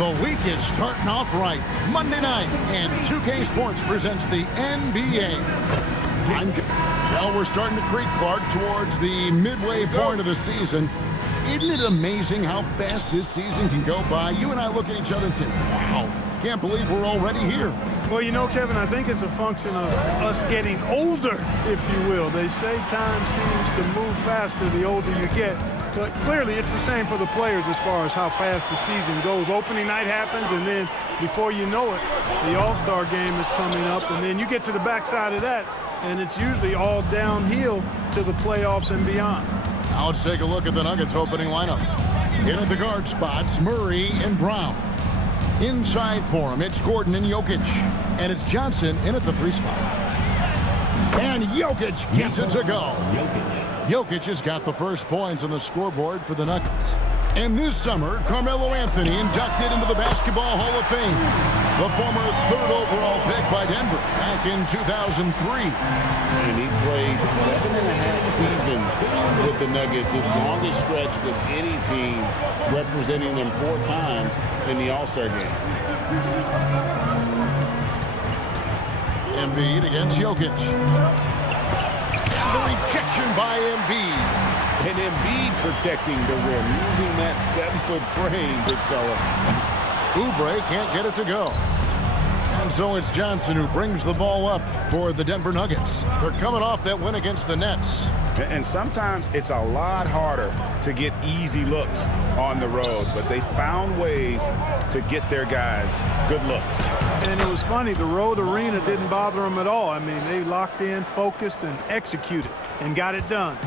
The week is starting off right. Monday night, and 2K Sports presents the NBA. Well, we're starting to creep, Clark, towards the midway point of the season. Isn't it amazing how fast this season can go by? You and I look at each other and say, wow, can't believe we're already here. Well, you know, Kevin, I think it's a function of us getting older, if you will. They say time seems to move faster the older you get. But clearly, it's the same for the players as far as how fast the season goes. Opening night happens, and then before you know it, the All-Star game is coming up, and then you get to the backside of that, and it's usually all downhill to the playoffs and beyond. Now let's take a look at the Nuggets opening lineup. In at the guard spots, Murray and Brown. Inside for him, it's Gordon and Jokic. And it's Johnson in at the 3 spot. And Jokic gets it to go. Jokic has got the first points on the scoreboard for the Nuggets. And this summer, Carmelo Anthony inducted into the Basketball Hall of Fame. The former 3rd overall pick by Denver back in 2003. And he played 7.5 seasons with the Nuggets, his longest stretch with any team, representing them 4 times in the All-Star game. Embiid against Jokic. And the rejection by Embiid. And Embiid protecting the rim, using that 7-foot frame, big fella. Oubre can't get it to go. And so it's Johnson who brings the ball up for the Denver Nuggets. They're coming off that win against the Nets. And sometimes it's a lot harder to get easy looks on the road, but they found ways to get their guys good looks. And it was funny, the road arena didn't bother them at all. I mean, they locked in, focused, and executed, and got it done.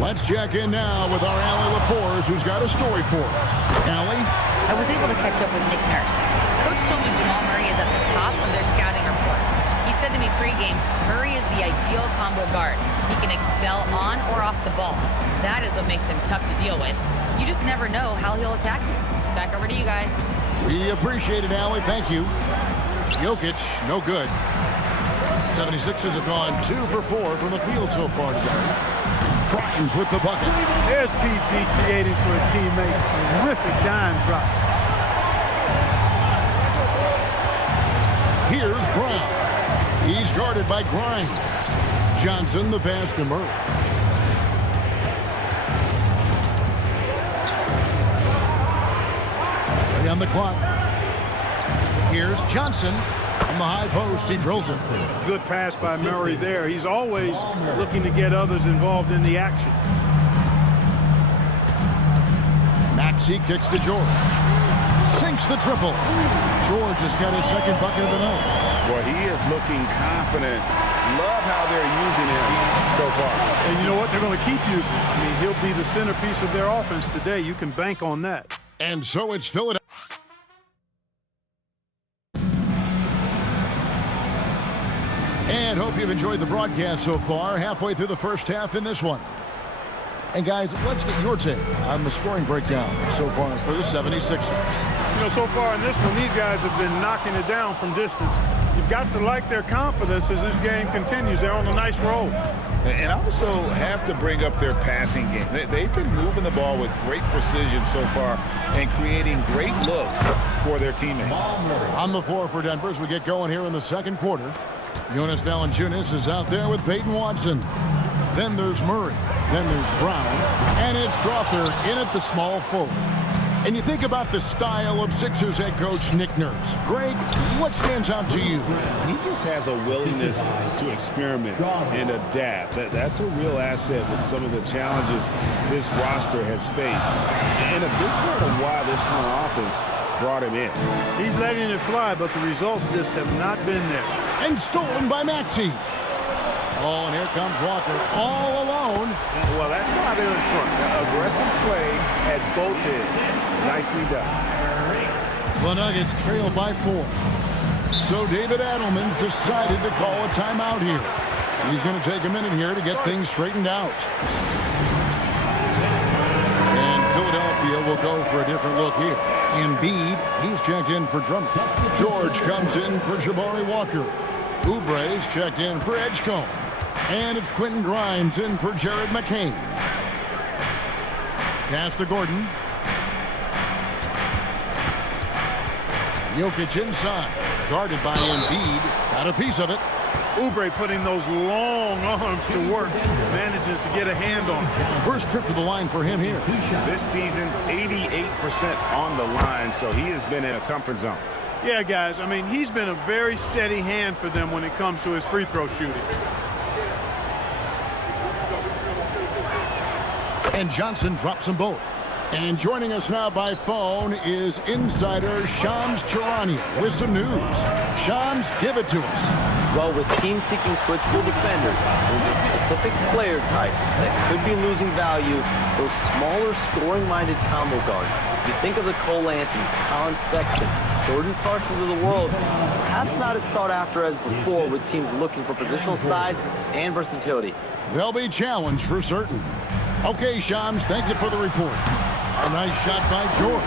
Let's check in now with our Allie LaForce, who's got a story for us. Allie? I was able to catch up with Nick Nurse. Coach told me Jamal Murray is at the top of their scouting report. He said to me pregame, Murray is the ideal combo guard. He can excel on or off the ball. That is what makes him tough to deal with. You just never know how he'll attack you. Back over to you guys. We appreciate it, Allie. Thank you. Jokic, no good. 76ers have gone 2 for 4 from the field so far today. Grimes with the bucket. There's PG creating for a teammate. Terrific dime drop. Here's Brown. He's guarded by Grimes. Johnson the pass to Murray. Play on the clock. Here's Johnson. On the high post, he drills it. Good pass by Murray there. He's always looking to get others involved in the action. Maxey kicks to George. Sinks the triple. George has got his second bucket of the night. Well, he is looking confident. Love how they're using him so far. And you know what? They're going to keep using him. I mean, he'll be the centerpiece of their offense today. You can bank on that. And so it's Philadelphia. And hope you've enjoyed the broadcast so far. Halfway through the first half in this one. And guys, let's get your take on the scoring breakdown so far for the 76ers. You know, so far in this one, these guys have been knocking it down from distance. You've got to like their confidence as this game continues. They're on a nice roll. And also have to bring up their passing game. They've been moving the ball with great precision so far and creating great looks for their teammates. On the floor for Denver as we get going here in the second quarter. Jonas Valanciunas is out there with Peyton Watson. Then there's Murray. Then there's Brown. And it's Strawther in at the small forward. And you think about the style of Sixers head coach Nick Nurse. Greg, what stands out to you? He just has a willingness to experiment and adapt. That's a real asset with some of the challenges this roster has faced. And a big part of why this front office brought him in. He's letting it fly, but the results just have not been there. And stolen by Maxey. Oh, and here comes Walker all alone. Well, that's why they're in front. Aggressive play at both ends. Nicely done. The Nuggets trail by 4. So David Adelman's decided to call a timeout here. He's going to take a minute here to get things straightened out. And Philadelphia will go for a different look here. Embiid, he's checked in for Drummond. George comes in for Jabari Walker. Oubre's checked in for Edgecombe. And it's Quentin Grimes in for Jared McCain. Pass to Gordon. Jokic inside. Guarded by Embiid. Got a piece of it. Oubre putting those long arms to work. Manages to get a hand on it. First trip to the line for him here. This season, 88% on the line, so he has been in a comfort zone. Yeah, guys, I mean, he's been a very steady hand for them when it comes to his free throw shooting. And Johnson drops them both. And joining us now by phone is insider Shams Charania with some news. Shams, give it to us. Well, with teams seeking switchable defenders, there's a specific player type that could be losing value, those smaller scoring-minded combo guards. You think of the Cole Anthony, Colin Sexton, Jordan Clarkson of the world, perhaps not as sought after as before with teams looking for positional size and versatility. They'll be challenged for certain. Okay, Shams, thank you for the report. A nice shot by George.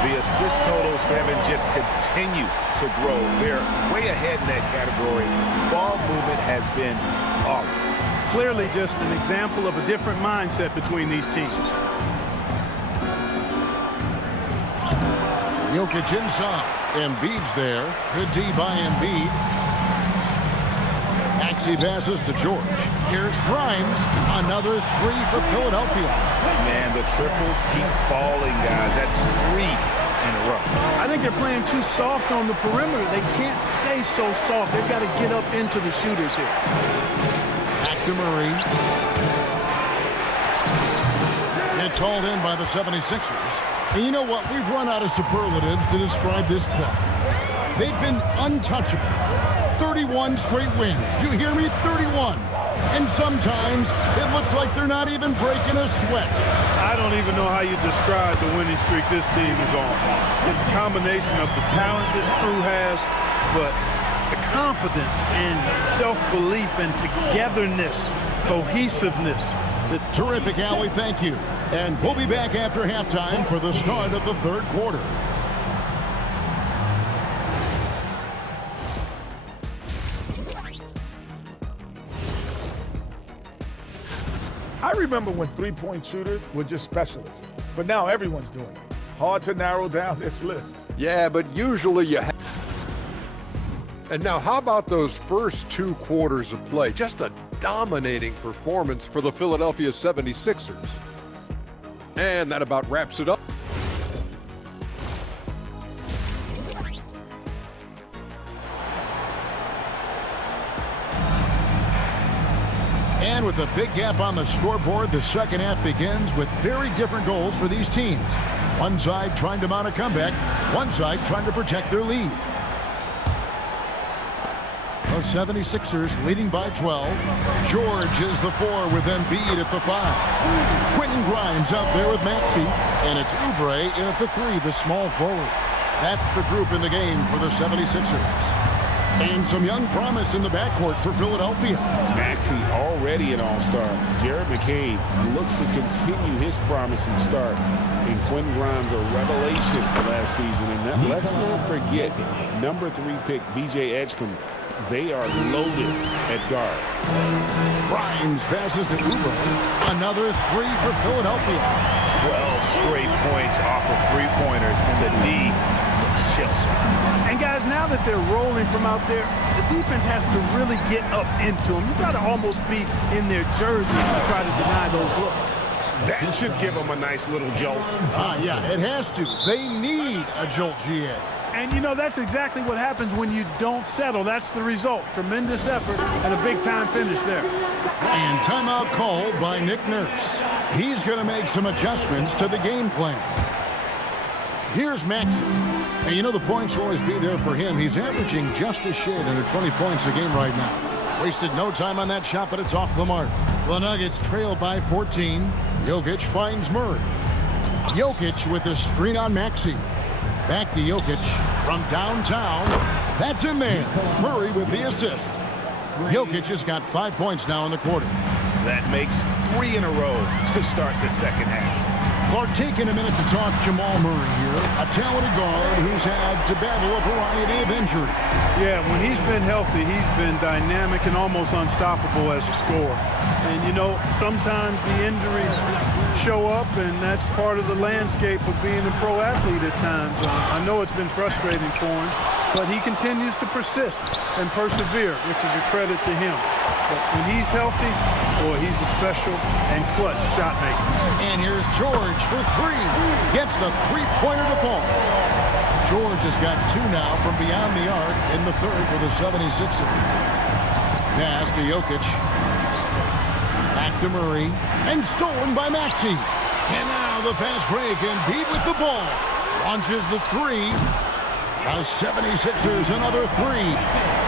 The assist totals, Kevin, just continue to grow. They're way ahead in that category. Ball movement has been flawless. Clearly just an example of a different mindset between these teams. Jokic inside. Embiid's there. Good D by Embiid. Maxey passes to George. Here's Grimes. Another three for Philadelphia. Man, the triples keep falling, guys. That's 3 in a row. I think they're playing too soft on the perimeter. They can't stay so soft. They've got to get up into the shooters here. Back to Murray. It's hauled in by the 76ers. And you know what? We've run out of superlatives to describe this club. They've been untouchable. 31 straight wins. You hear me? 31. And sometimes it looks like they're not even breaking a sweat. I don't even know how you describe the winning streak this team is on. It's a combination of the talent this crew has, but the confidence and self-belief and togetherness, cohesiveness. Terrific, Allie. Thank you. And we'll be back after halftime for the start of the third quarter. I remember when three-point shooters were just specialists, but now everyone's doing it. Hard to narrow down this list. Yeah, but usually you have. And now how about those first 2 quarters of play? Just a dominating performance for the Philadelphia 76ers. And that about wraps it up. And with a big gap on the scoreboard, the second half begins with very different goals for these teams. One side trying to mount a comeback, one side trying to protect their lead. The 76ers leading by 12. George is the 4 with Embiid at the 5. Quentin Grimes out there with Maxey. And it's Oubre in at the 3, the small forward. That's the group in the game for the 76ers. And some young promise in the backcourt for Philadelphia. Maxey already an all-star. Jared McCabe looks to continue his promising start. And Quentin Grimes a revelation last season. And let's not forget, number 3 pick B.J. Edgecombe. They are loaded at guard. Grimes passes to Oubre. Another 3 for Philadelphia. 12 straight points off of three-pointers, and the D looks chill. And guys, now that they're rolling from out there, the defense has to really get up into them. You've got to almost be in their jerseys to try to deny those looks. That should give them a nice little jolt. Yeah, it has to. They need a jolt, GA. And, you know, that's exactly what happens when you don't settle. That's the result. Tremendous effort and a big-time finish there. And timeout called by Nick Nurse. He's going to make some adjustments to the game plan. Here's Maxey. And you know the points will always be there for him. He's averaging just a shade under 20 points a game right now. Wasted no time on that shot, but it's off the mark. The Nuggets trail by 14. Jokic finds Murray. Jokic with a screen on Maxey. Back to Jokic from downtown. That's in there. Murray with the assist. Jokic has got 5 points now in the quarter. That makes 3 in a row to start the second half. Clark taking a minute to talk Jamal Murray here, a talented guard who's had to battle a variety of injuries. Yeah, when he's been healthy, he's been dynamic and almost unstoppable as a scorer. And, you know, sometimes the injuries show up, and that's part of the landscape of being a pro athlete at times. I know it's been frustrating for him, but he continues to persist and persevere, which is a credit to him. But when he's healthy, boy, he's a special and clutch shot maker. And here's George for three. Gets the three-pointer to fall. George has got two now from beyond the arc in the third for the 76ers. Pass to Jokic. Back to Murray. And stolen by Maxey. And now the fast break, and Embiid with the ball. Launches the three. The 76ers another three.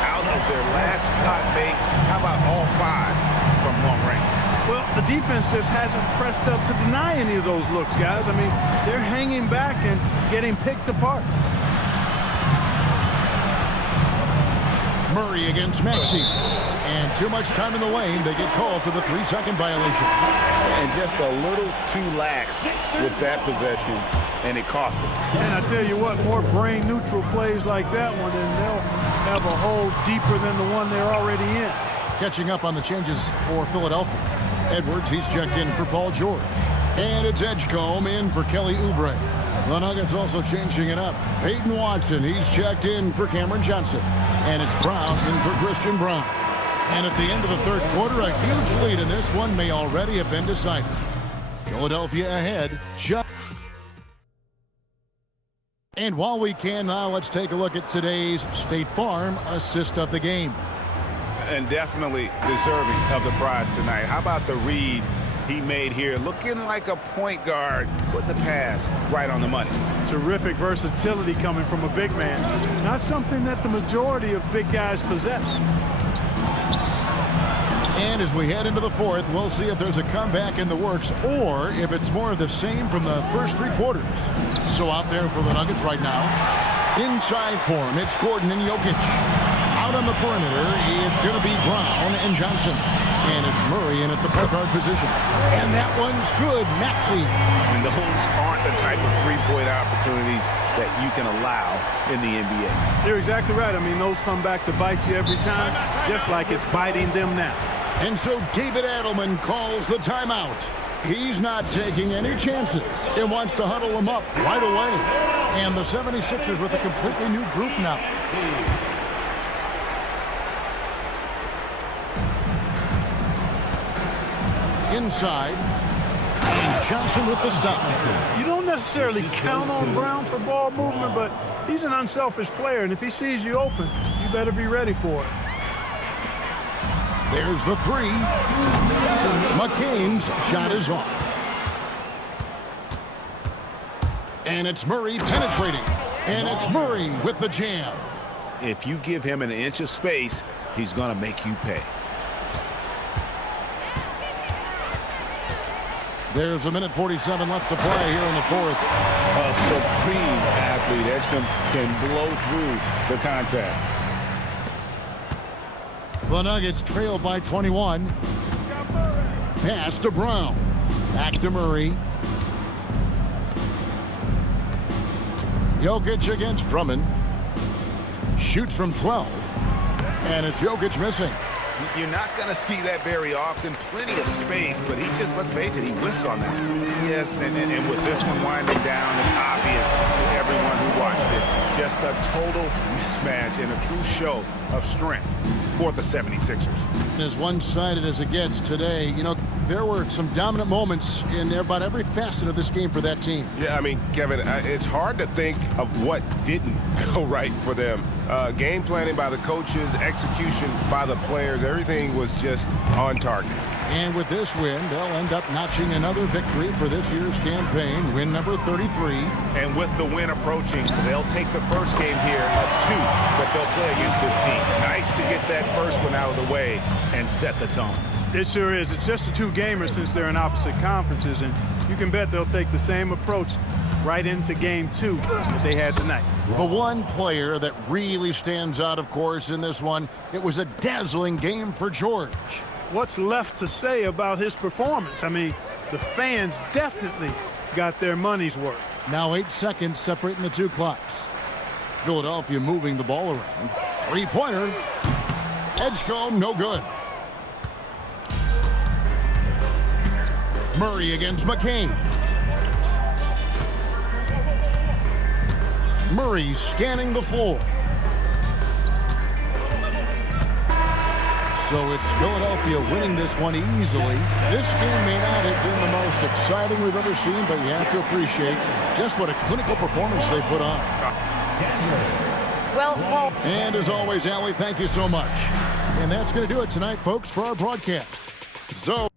Out of their last 5 makes, how about all 5 from long range? Well, the defense just hasn't pressed up to deny any of those looks, guys. I mean, they're hanging back and getting picked apart. Murray against Maxey. And too much time in the lane. They get called for the 3-second violation. And just a little too lax with that possession, and it cost them. And I tell you what, more brain-neutral plays like that one, and they'll have a hole deeper than the one they're already in. Catching up on the changes for Philadelphia. Edwards, he's checked in for Paul George. And it's Edgecombe in for Kelly Oubre. The Nuggets also changing it up. Peyton Watson, he's checked in for Cameron Johnson. And it's Brown in for Christian Brown. And at the end of the third quarter, a huge lead in this one may already have been decided. Philadelphia ahead. And while we can now, let's take a look at today's State Farm assist of the game. And definitely deserving of the prize tonight. How about the read he made here? Looking like a point guard, putting the pass right on the money. Terrific versatility coming from a big man. Not something that the majority of big guys possess. And as we head into the fourth, we'll see if there's a comeback in the works or if it's more of the same from the first 3 quarters. So out there for the Nuggets right now. Inside for him, it's Gordon and Jokic. Out on the perimeter, it's going to be Brown and Johnson. And it's Murray in at the point guard position. And that one's good, Maxey. And those aren't the type of three-point opportunities that you can allow in the NBA. You're exactly right. I mean, those come back to bite you every time, just like it's biting them now. And so David Adelman calls the timeout. He's not taking any chances and wants to huddle them up right away. And the 76ers with a completely new group now. Inside, and Johnson with the stop. You don't necessarily count on Brown for ball movement, but he's an unselfish player, and if he sees you open, you better be ready for it. There's the three. McCain's shot is off. And it's Murray penetrating. And it's Murray with the jam. If you give him an inch of space, he's going to make you pay. There's a minute 47 left to play here in the fourth. A supreme athlete. Edgecombe can blow through the contact. The Nuggets trail by 21. Pass to Brown. Back to Murray. Jokic against Drummond. Shoots from 12. And it's Jokic missing. You're not going to see that very often. Plenty of space, but he just, let's face it, he whiffs on that. Yes, and with this one winding down, it's obvious to everyone who watched it. Just a total mismatch and a true show of strength for the 76ers. As one-sided as it gets today, you know, there were some dominant moments in about every facet of this game for that team. Yeah, I mean, Kevin, it's hard to think of what didn't go right for them. Game planning by the coaches, execution by the players, everything was just on target. And with this win, they'll end up notching another victory for this year's campaign, win number 33. And with the win approaching, they'll take the first game here of 2 that they'll play against this team. Nice to get that first one out of the way and set the tone. It sure is. It's just a 2-gamer since they're in opposite conferences, and you can bet they'll take the same approach right into game 2 that they had tonight. The one player that really stands out, of course, in this one, it was a dazzling game for George. What's left to say about his performance? I mean, the fans definitely got their money's worth. Now 8 seconds separating the 2 clocks. Philadelphia moving the ball around. 3-pointer. Edgecombe, no good. Murray against McCain. Murray scanning the floor. So it's Philadelphia winning this one easily. This game may not have been the most exciting we've ever seen, but you have to appreciate just what a clinical performance they put on. Well, Paul. And as always, Allie, thank you so much. And that's going to do it tonight, folks, for our broadcast. So